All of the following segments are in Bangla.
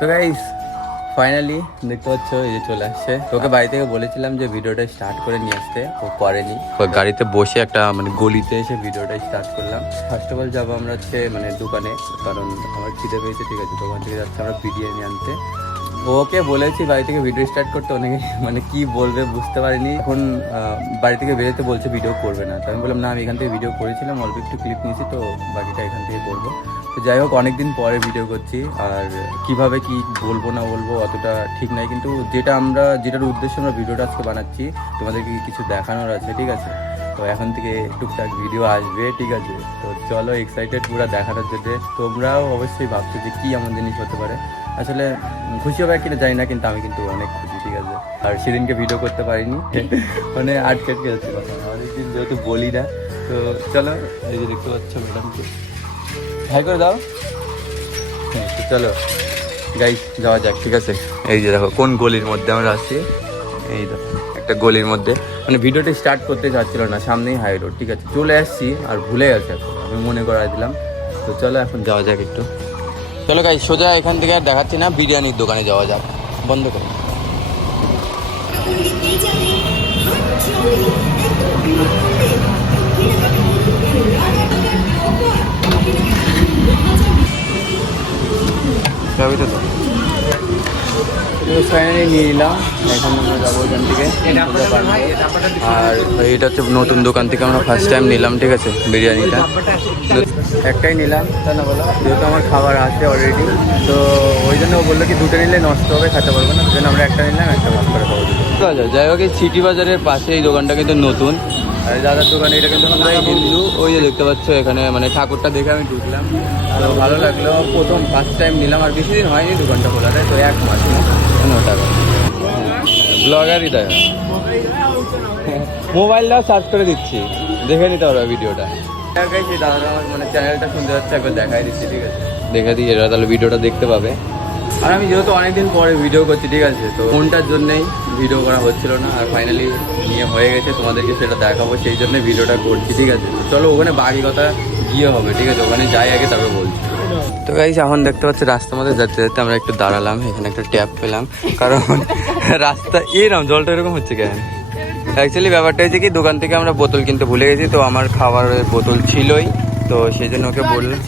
তো গাইস ফাইনালি দেখতে পাচ্ছ এই যে চলে আসছে। তোকে বাড়ি থেকে বলেছিলাম যে ভিডিওটা স্টার্ট করে নিয়ে আসতে ও করেনি। গাড়িতে বসে একটা মানে গলিতে এসে ভিডিওটা স্টার্ট করলাম। ফার্স্ট অফ অল যাব আমরা হচ্ছে মানে দোকানে কারণ আমার খিদে পেয়েছে ঠিক আছে দোকান থেকে যাচ্ছে আমরা বিরিয়ানি আনতে। ওকে বলেছি বাড়ি থেকে ভিডিও স্টার্ট করতে অনেকে মানে কি বলবে বুঝতে পারিনি। এখন বাড়ি থেকে বেরোতে বলছে ভিডিও করবে না। তো আমি বললাম, না, আমি এখান থেকে ভিডিও করেছিলাম, অল্প একটু ক্লিপ নিয়েছি, তো বাকিটা এখান থেকে করব। তো যাই হোক, অনেকদিন পরে ভিডিও করছি। আর কীভাবে কি বলব, না বলব অতটা ঠিক নাই, কিন্তু যেটা আমরা, যেটার উদ্দেশ্যে আমরা ভিডিওটা আজকে বানাচ্ছি, তোমাদেরকে কিছু দেখানোর আছে, ঠিক আছে? তো এখন থেকে টুকটাক ভিডিও আসবে, ঠিক আছে? তো চলো এক্সাইটেড পুরো দেখানোর জন্য। তোমরাও অবশ্যই ভাবছ যে কী এমন জিনিস হতে পারে। আসলে খুশি হবে কিনা জানি না কিন্তু আমি কিন্তু অনেক খুশি ঠিক আছে। আর সেদিনকে ভিডিও করতে পারিনি। মানে আটকে আটকে যাচ্ছে কথা অনেকদিন যেহেতু বলি না তো চলো এই যে দেখতে পাচ্ছ ম্যাডামকে হাই করে দাও। হ্যাঁ তো চলো। গাইস যাওয়া যাক ঠিক আছে? এই যে দেখো কোন গলির মধ্যে আমরা আসছি এই দেখো একটা গলির মধ্যে। মানে ভিডিওটা স্টার্ট করতে যাচ্ছিল না সামনেই হাই রোড ঠিক আছে? চলে আসছি আর ভুলে গেছে এখন। আমি মনে করাই দিলাম। তো চলো এখন যাওয়া যাক একটু। চলো গাই সোজা এখান থেকে আর দেখাচ্ছি না, বিরিয়ানির দোকানে যাওয়া যাক। বন্ধ করে যাবি তো? ফাইনালি নিয়ে নিলাম এখন আমরা যাব এখান থেকে। আর এটা হচ্ছে নতুন দোকান থেকে আমরা ফার্স্ট টাইম নিলাম ঠিক আছে বিরিয়ানিটা। একটাই নিলাম তা না বলো। যেহেতু আমার খাবার আছে অলরেডি তো ওই জন্য ও বলল কি দুটো নিলে নষ্ট হবে খেতে পারব না জন্য আমরা একটা নিলাম একটা ভাগ করে খাব। যাই হোক এই সিটি বাজারের পাশে এই দোকানটা কিন্তু নতুন। দাদার দোকানে এটা কিন্তু ওই যে দেখতে পাচ্ছ এখানে মানে ঠাকুরটা দেখে আমি ঢুকলাম। তো ভালো লাগল প্রথম ফার্স্ট টাইম নিলাম আর বেশি দিন হয়নি দোকানটা খোলা তো এক মাস। পনেরো টাকা ব্লগারই তাই। মোবাইলটা সার্চ করে দিচ্ছি। দেখে নিতে পারবে ভিডিওটা। আমার মানে চ্যানেলটা শুনতে একবার দেখাই দিচ্ছি ঠিক আছে? দেখে এরা তাহলে ভিডিওটা দেখতে পাবে। আর আমি যেহেতু অনেকদিন পরে ভিডিও করছি ঠিক আছে তো ফোনটার জন্যই ভিডিও করা হচ্ছিল না আর ফাইনালি নিয়ে হয়ে গেছে তোমাদেরকে সেটা দেখাবো সেই জন্য ভিডিওটা করছি ঠিক আছে। চলো ওখানে বাকি কথা গিয়ে হবে ঠিক আছে ওখানে যাই আগে তারপর বলছি। তো গাইস এখন দেখতে পাচ্ছি রাস্তার মধ্যে যেতে যেতে আমরা একটু দাঁড়ালাম এখানে একটা ট্যাপ পেলাম কারণ রাস্তা এরকম জলটা এরকম হচ্ছে কেন? অ্যাকচুয়ালি ব্যাপারটা হচ্ছে কি দোকান থেকে আমরা বোতল কিনতে ভুলে গেছি তো আমার খাবারের বোতল ছিলই তো সেই জন্য ওকে বললাম।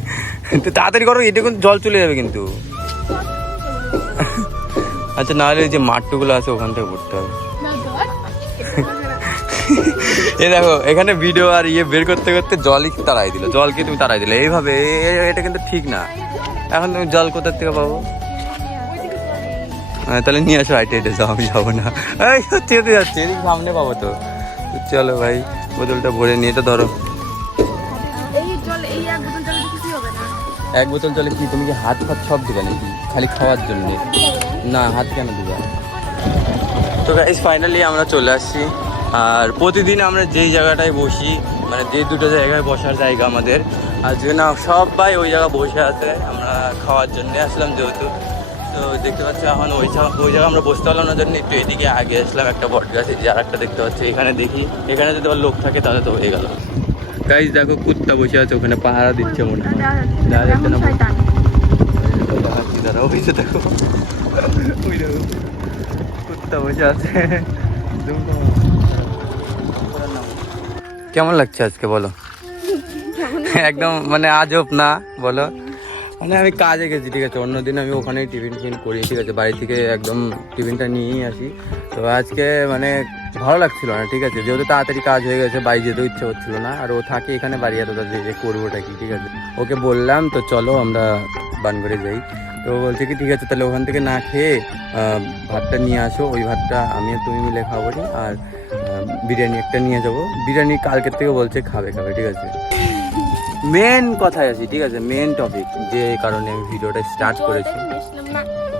তো তাড়াতাড়ি করো এটা কিন্তু জল চলে যাবে কিন্তু। আচ্ছা নাহলে যে মাঠটুগুলো আছে ওখান থেকে পড়তে হবে। এ দেখো এখানে ভিডিও আর ইয়ে বের করতে করতে জলই তাড়াই দিল জলকে তুমি তাড়াই দিলে? এইভাবে এটা কিন্তু ঠিক না। এখন তুমি জল কোথার থেকে পাবো? হ্যাঁ, তাহলে নিয়ে আসো হাইটে হেঁটে যাও আমি যাব না। এই সত্যি হতে যাচ্ছে সামনে পাবো তো। চলো ভাই বোতলটা ভরে নিয়ে তো ধরো এক বোতল জলে কি তুমি কি হাত ফাত সব দিবে নাকি? খালি খাওয়ার জন্য। না, হাত কেন দিবে? তো গাইস ফাইনালি আমরা চলে আসছি। আর প্রতিদিন আমরা যেই জায়গাটায় বসি মানে যে দুটো জায়গায় বসার জায়গা আমাদের, আর যে না, সবাই ওই জায়গা বসে আছে আমরা খাওয়ার জন্যে আসলাম যেহেতু। তো দেখতে পাচ্ছি এখন ওই ওই জায়গা আমরা বসতে পারলাম না জন্য একটু এদিকে আগে আসলাম, একটা বট গাছ যে আর একটা দেখতে পাচ্ছি, এখানে দেখি, এখানে যদি আবার লোক থাকে তাহলে তো হয়ে গেল। গাইজ দেখো কুত্তা বসে আছে, ওখানে পাহারা দিচ্ছে মনে হয়। দেখা যাচ্ছে না দেখো। কেমন লাগছে আজকে বলো? একদম মানে আজব না, বলো? মানে আমি কাজে গেছি, ঠিক আছে। অন্যদিন আমি ওখানেই টিফিন টিফিন করি, ঠিক আছে। বাড়ি থেকে একদম টিফিনটা নিয়েই আসি। তো আজকে মানে ভালো লাগছিল না, ঠিক আছে। যেহেতু তাড়াতাড়ি কাজ হয়ে গেছে, বাড়ি যেতেও ইচ্ছে হচ্ছিল না। আর ও থাকে এখানে বাড়ি, এত যে করবোটা কি, ঠিক আছে। ওকে বললাম, তো চলো আমরা বানগড়ে যাই। তো বলছে কি ঠিক আছে তাহলে ওখান থেকে না খেয়ে ভাতটা নিয়ে আসো। ওই ভাতটা আমি আর তুমি মিলে খাব আর বিরিয়ানি একটা নিয়ে যাব। বিরিয়ানি কালকের থেকে বলছে খাবে খাবে ঠিক আছে? মেন কথায় আছি ঠিক আছে? মেন টপিক যে কারণে আমি ভিডিওটা স্টার্ট করেছি।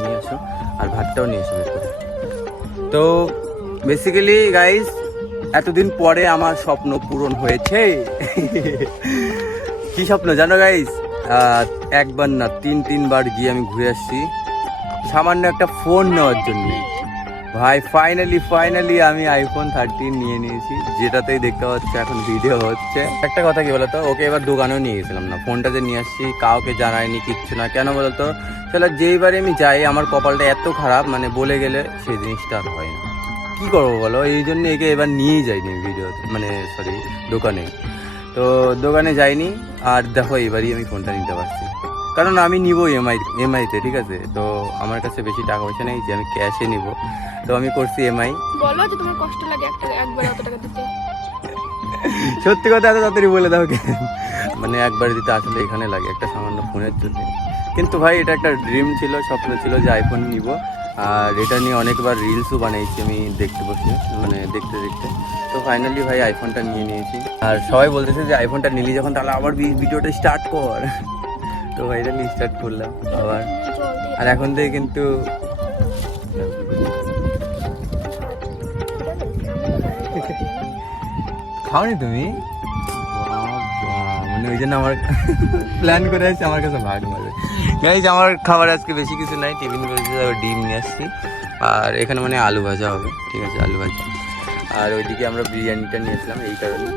নিয়ে আসো আর ভাতটাও নিয়ে এসো তো বেসিক্যালি গাইস এতদিন পরে আমার স্বপ্ন পূরণ হয়েছে। কি স্বপ্ন? জানো গাইস একবার না, তিন, তিনবার গিয়ে আমি ঘুরে আসছি। সামান্য একটা ফোন নেওয়ার জন্য। ভাই ফাইনালি ফাইনালি আমি আইফোন থার্টিন নিয়ে নিয়েছি, যেটাতেই দেখতে পাচ্ছি এখন ভিডিও হচ্ছে। একটা কথা কি বলতো, ওকে এবার দোকানেও নিয়ে গেছিলাম না। ফোনটা যে নিয়ে আসছি, কাউকে জানায়নি, কিচ্ছু না। কেন বলতো, তাহলে যেইবারে আমি যাই, আমার কপালটা এত খারাপ মানে বলে গেলে সেই জিনিসটা আর হয় না। কি করব বলো? এই জন্য একে এবার নিয়েই যাইনি ভিডিও মানে সরি দোকানে তো দোকানে যাইনি আর দেখো এবারই আমি ফোনটা নিতে পারছি। কারণ আমি নিব এমআই এমআইতে ঠিক আছে? তো আমার কাছে বেশি টাকা পয়সা নেই যে আমি ক্যাশে নিব। তো আমি করছি এমআই বলো যে তোমার কষ্ট লাগে একটা একবার অত টাকা দিতে। সত্যি কথা এত তাড়াতাড়ি বলে দাও মানে একবার দিতে আসলে এখানে লাগে একটা সামান্য ফোনের জন্য। কিন্তু ভাই এটা একটা ড্রিম ছিল স্বপ্ন ছিল যে আইফোন নিব। আর এটা নিয়ে অনেকবার রিলসও বানিয়েছি আমি দেখতে বসে মানে দেখতে দেখতে। তো ফাইনালি ভাই আইফোনটা নিয়ে নিয়েছি। আর সবাই বলতেছে যে আইফোনটা নিলি যখন, তাহলে আবার ভিডিওটা স্টার্ট কর। তো ফাইনালি স্টার্ট করলাম আবার। আর এখন থেকে কিন্তু খাওনি তুমি? মানে ওই জন্য আমার প্ল্যান করে আসছি, আমার কাছে ভাগ মারবে গাইজ আমার খাবার আজকে বেশি কিছু নাই, টিফিন করেছি ডিম নিয়ে আসছি। আর এখানে মানে আলু ভাজা হবে, ঠিক আছে, আলু ভাজা। আর ওইদিকে আমরা বিরিয়ানিটা নিয়েছিলাম এই কারণে।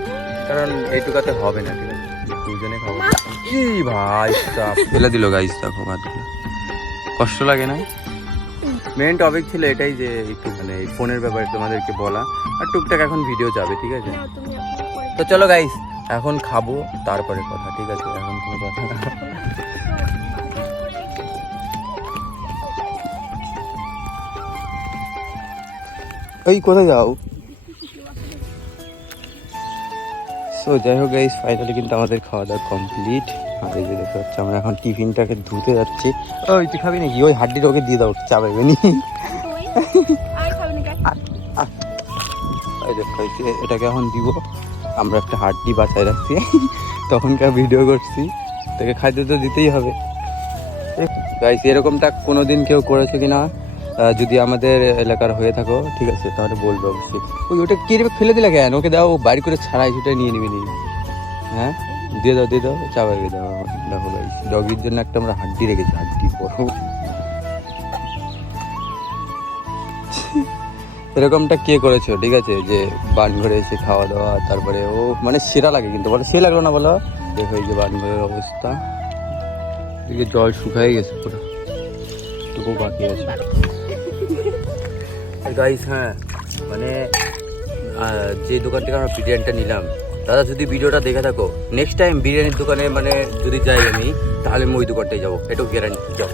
কারণ এইটুকাতে হবে না ঠিক আছে? দুজনে খাব। কি ভাই ফেলে দিল গাইজ দেখো ভাতগুলো কষ্ট লাগে না? মেন টপিক ছিল এটাই যে একটু মানে এই ফোনের ব্যাপারে তোমাদেরকে বলা। আর টুকটাক এখন ভিডিও যাবে ঠিক আছে? তো চলো গাইস এখন খাব তারপরে কথা ঠিক আছে? এখন কোনো কথা না। ওই করে যাও? সো যাই হোক গাইস ফাইনালি কিন্তু আমাদের খাওয়া দাওয়া কমপ্লিট আর এই যে দেখতে পাচ্ছি আমরা এখন টিফিনটাকে ধুতে যাচ্ছি। ওই তুই খাবি নাকি? ওই হাড্ডির ওকে দিয়ে দাও নি আর খাবে না? এই এই এটাকে এখন দিব। আমরা একটা হাড্ডি বাঁচায় রাখছি। তখনকার ভিডিও করছি। তাকে খাদ্য তো দিতেই হবে। গাইস এরকমটা কোনোদিন কেউ করেছে কিনা? আহ, যদি আমাদের এলাকার হয়ে থাকো, ঠিক আছে, তাহলে বলব অবশ্যই। ওই ওটা কে রে ফেলে দিলে কেন? ওকে দাও বাড়ি করে ছাড়াই সেটা নিয়ে নিবি নি হ্যাঁ? দিয়ে দাও দিয়ে দাও চাপাবে দাও। দেখো গাইস ডগির জন্য একটা আমরা হাড্ডি রেখেছি, হাড্ডি বড়। এরকমটা কে করেছ, ঠিক আছে? যে বান ঘরে এসে খাওয়া দাওয়া, তারপরে ও মানে সেরা লাগে কিন্তু, বলো, সে লাগল না বলো? দেখো এই যে বান ঘরের অবস্থা এদিকে জল শুকাই গেছে পুরো। টুকু বাকি আছে। গাইস হ্যাঁ মানে যে দোকান থেকে আমরা বিরিয়ানিটা নিলাম দাদা যদি ভিডিওটা দেখে থাকো নেক্সট টাইম বিরিয়ানির দোকানে মানে যদি যাই আমি তাহলে আমি ওই দোকানটাই যাব এটাও গ্যারান্টি যাও।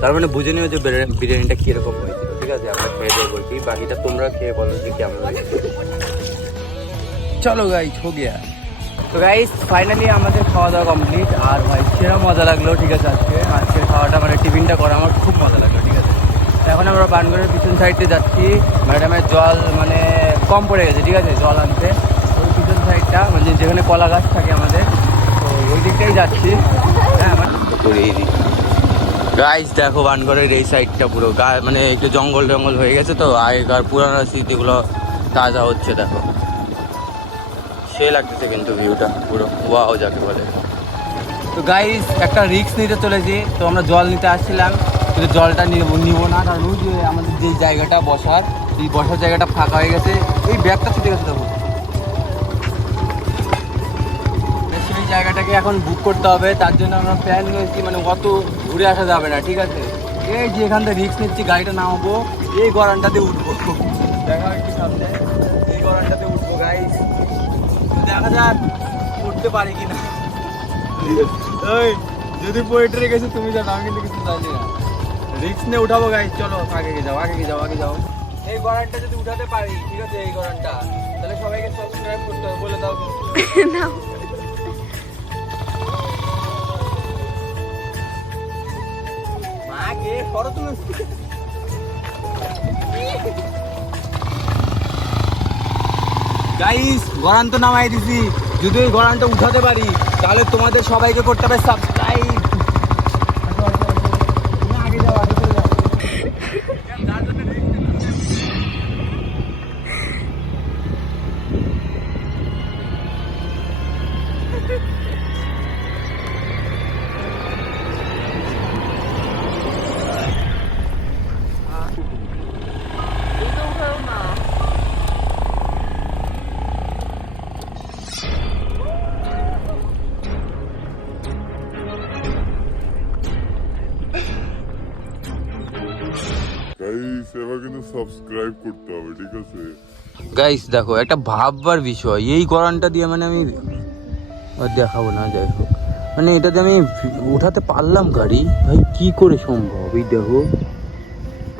তার মানে বুঝে নিও যে বিরিয়ানি- বিরিয়ানিটা কীরকম হয়েছিল ঠিক আছে? আমরা খেয়ে দিয়ে বলছি বাকিটা তোমরা খেয়ে বলো যে কেমন চলো গাইস হো গিয়া। তো গাইস ফাইনালি আমাদের খাওয়া দাওয়া কমপ্লিট আর ভাই সেরা মজা লাগল ঠিক আছে আজকে। আজকের খাওয়াটা মানে টিফিনটা করা আমার খুব মজা লাগল ঠিক আছে আমরা বানগরের পিছন সাইডে যাচ্ছি। ম্যাডামের জল মানে কম পড়ে গেছে ঠিক আছে? জল আনতে। ওই পিছন সাইডটা মানে যেখানে কলা গাছ থাকে আমাদের তো ওই দিকটাই যাচ্ছি। হ্যাঁ আমার গাইস দেখো বানগরের এই সাইডটা পুরো। গা- মানে একটু জঙ্গল জঙ্গল হয়ে গেছে তো আগেকার পুরানো স্মৃতিগুলো তাজা হচ্ছে দেখো। সে লাগতেছে কিন্তু ভিউটা পুরো। ওয়াও যাকে বলে। তো গাইস একটা রিক্স নিতে চলেছি। তো আমরা জল নিতে আসছিলাম। কিন্তু জলটা নিব না, কারণ ওই যে আমাদের যে জায়গাটা বসার, এই বসার জায়গাটা ফাঁকা হয়ে গেছে। ওই ব্যাগটা ছুটে গেছে দেখো। সেই জায়গাটাকে এখন বুক করতে হবে। তার জন্য আমরা প্ল্যান করেছি মানে অত ঘুরে আসা যাবে না, ঠিক আছে? এই যে এখান থেকে রিক্স নিচ্ছি, গাড়িটা নামাবো। এই গরানটাতে উঠবো। দেখা একটু সামনে। এই গরানটাতে উঠবো গাইস দেখা যাক, উঠতে পারি কিনা। ওই যদি পোয়েট্রি গেছে, তুমি জানো, আমি কিন্তু কিছু জানি না। রিক্স নিয়ে উঠাবো গাইস চলো আগে গিয়ে যাও আগে গিয়ে যাও আগে যাও। এই গরানটা যদি উঠাতে পারি ঠিক আছে এই গরানটা তাহলে সবাইকে সাবস্ক্রাইব করতে হবে বলে দাও। নাও মাকে করো তুমি। গাইস গরান তো নামাই দিছি। যদি ওই গরানটা উঠাতে পারি তাহলে তোমাদের সবাইকে করতে হবে সাবস্ক্রাইব গাইস দেখো, একটা ভাববার বিষয়। এই গরমটা দিয়ে মানে আমি দেখাবো না, যাই হোক। মানে এটাতে আমি উঠাতে পারলাম গাড়ি। ভাই, কি করে সম্ভব? এই দেখো।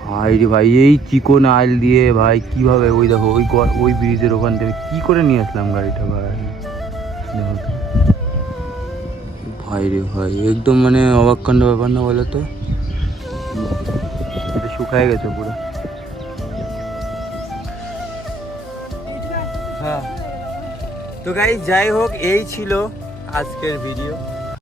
ভাই রে ভাই, এই চিকন আইল দিয়ে, ভাই, কীভাবে? ওই দেখো, ওই ওই ব্রিজের ওখান থেকে কি করে নিয়ে আসলাম গাড়িটা, ভাই? ভাই রে ভাই, একদম মানে অবাক ব্যাপার না বলো তো? শুকায় গেছে পুরো। হ্যাঁ। তো গাই যাই হোক এই ছিল আজকের ভিডিও